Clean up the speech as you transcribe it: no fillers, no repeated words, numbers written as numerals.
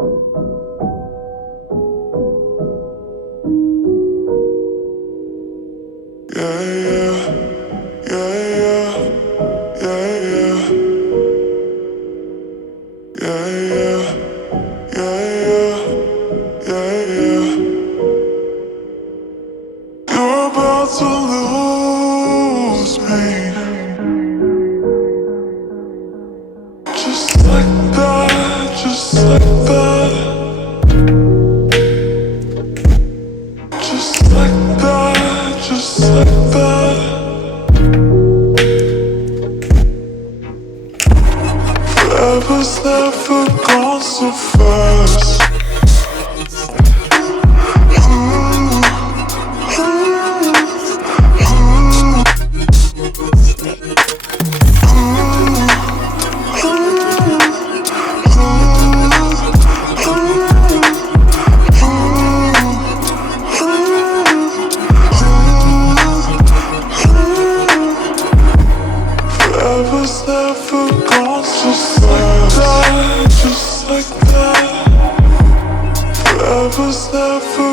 Yeah, yeah, yeah, yeah, yeah, yeah, yeah, yeah, yeah, yeah, yeah. You're about to lose me, just like that, just like that, just like that, just like that. Forever's never gone so fast. Forever's never gone so fast. Just like that. Forever's never